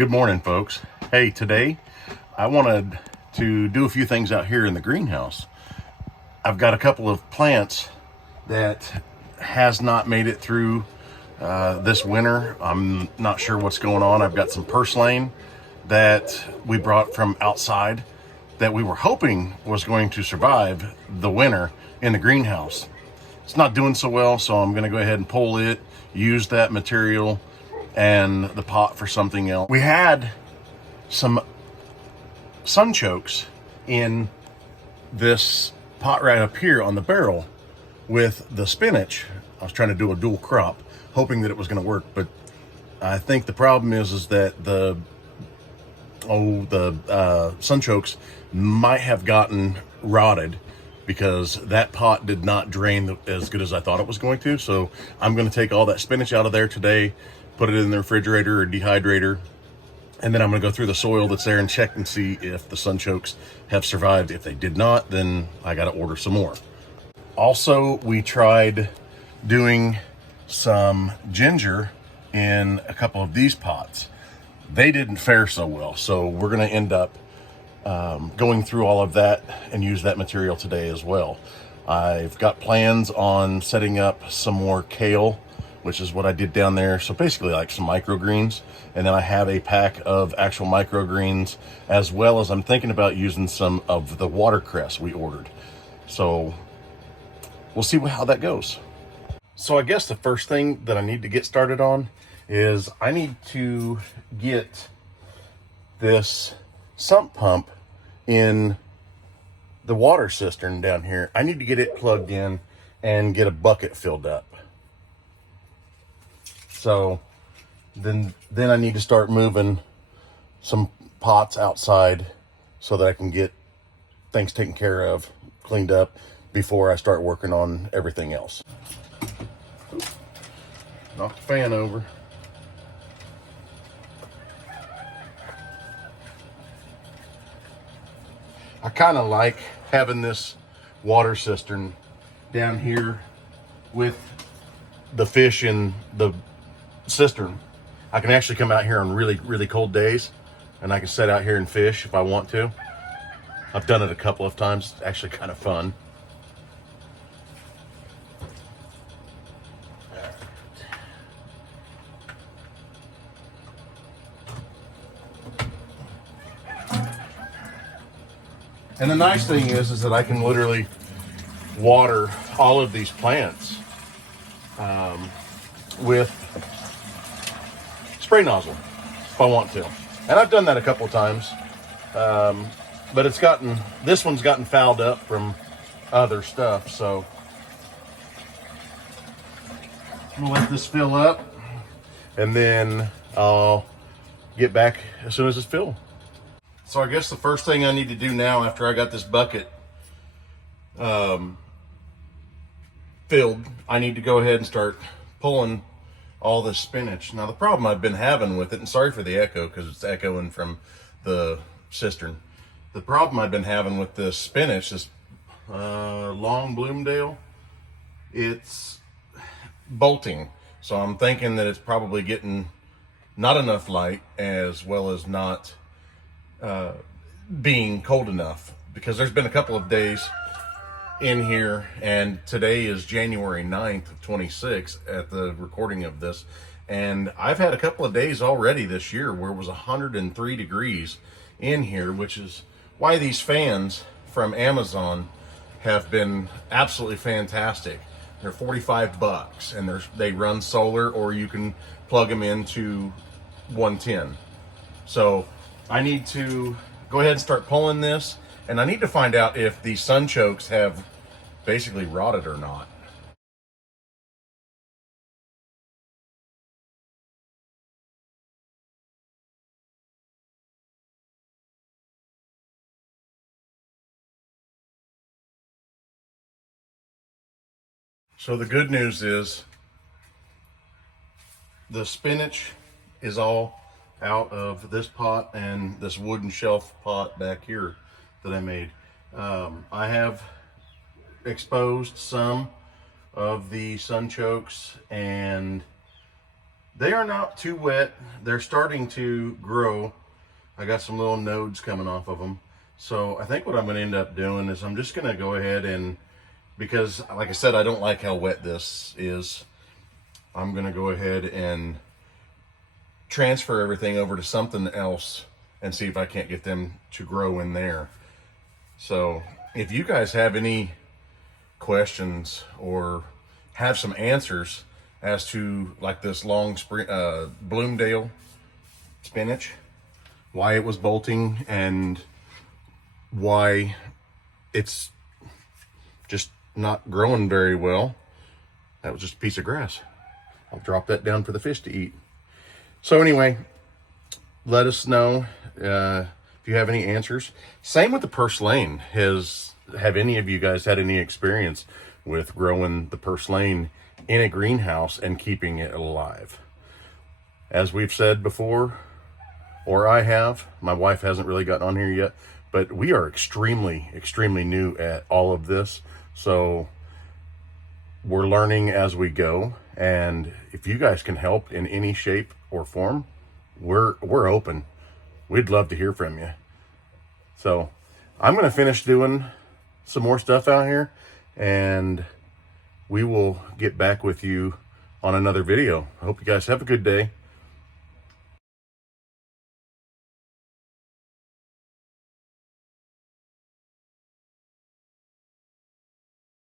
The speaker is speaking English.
Good morning, folks. Hey, today I wanted to do a few things out here in the greenhouse. I've got a couple of plants that has not made it through this winter. I'm not sure what's going on. I've got some purslane that we brought from outside that we were hoping was going to survive the winter in the greenhouse. It's not doing so well, so I'm going to go ahead and pull it, use that material and the pot for something else. We had some sunchokes in this pot right up here on the barrel with the spinach. I was trying to do a dual crop, hoping that it was going to work, but I think the problem is that the sunchokes might have gotten rotted because that pot did not drain as good as I thought it was going to. So I'm going to take all that spinach out of there today, put it in the refrigerator or dehydrator, and then I'm going to go through the soil that's there and check and see if the sunchokes have survived. If they did not, then I got to order some more. Also, we tried doing some ginger in a couple of these pots. They didn't fare so well, so we're going to end up going through all of that and use that material today as well. I've got plans on setting up some more kale, which is what I did down there. So basically like some microgreens. And then I have a pack of actual microgreens, as well as I'm thinking about using some of the watercress we ordered. So we'll see how that goes. So I guess the first thing that I need to get started on is I need to get this sump pump in the water cistern down here. I need to get it plugged in and get a bucket filled up. So then I need to start moving some pots outside so that I can get things taken care of, cleaned up before I start working on everything else. Knock the fan over. I kind of like having this water cistern down here with the fish in the cistern. I can actually come out here on really cold days and I can sit out here and fish if I want to. I've done it a couple of times. It's actually kind of fun. And the nice thing is that I can literally water all of these plants with spray nozzle if I want to. And I've done that a couple of times, but this one's gotten fouled up from other stuff. So I'm gonna let this fill up and then I'll get back as soon as it's filled. So I guess the first thing I need to do now, after I got this bucket filled, I need to go ahead and start pulling all this spinach. Now the problem I've been having with it, and sorry for the echo because it's echoing from the cistern. The problem I've been having with this spinach, this long Bloomdale, it's bolting. So I'm thinking that it's probably getting not enough light as well as not being cold enough, because there's been a couple of days in here, and today is January 9th of 26 at the recording of this, and I've had a couple of days already this year where it was 103 degrees in here, which is why these fans from Amazon have been absolutely fantastic. They're 45 bucks and they run solar, or you can plug them into 110. So I need to go ahead and start pulling this, and I need to find out if the sunchokes have basically rotted or not. So the good news is the spinach is all out of this pot and this wooden shelf pot back here that I made. I have exposed some of the sunchokes and They are not too wet. They're starting to grow. I got some little nodes coming off of them. So I think what I'm going to end up doing is I'm just going to go ahead and, because like I said, I don't like how wet this is, I'm going to go ahead and transfer everything over to something else and see if I can't get them to grow in there. So if you guys have any questions or have some answers as to like this long spring Bloomdale spinach, why it was bolting and why it's just not growing very well. That was just a piece of grass. I'll drop that down for the fish to eat. So anyway, let us know if you have any answers. Same with the purslane. Have any of you guys had any experience with growing the purslane in a greenhouse and keeping it alive? As we've said before, or I have, my wife hasn't really gotten on here yet, but we are extremely new at all of this. So we're learning as we go. And if you guys can help in any shape or form, we're open. We'd love to hear from you. So I'm going to finish doing some more stuff out here, and we will get back with you on another video. I hope you guys have a good day.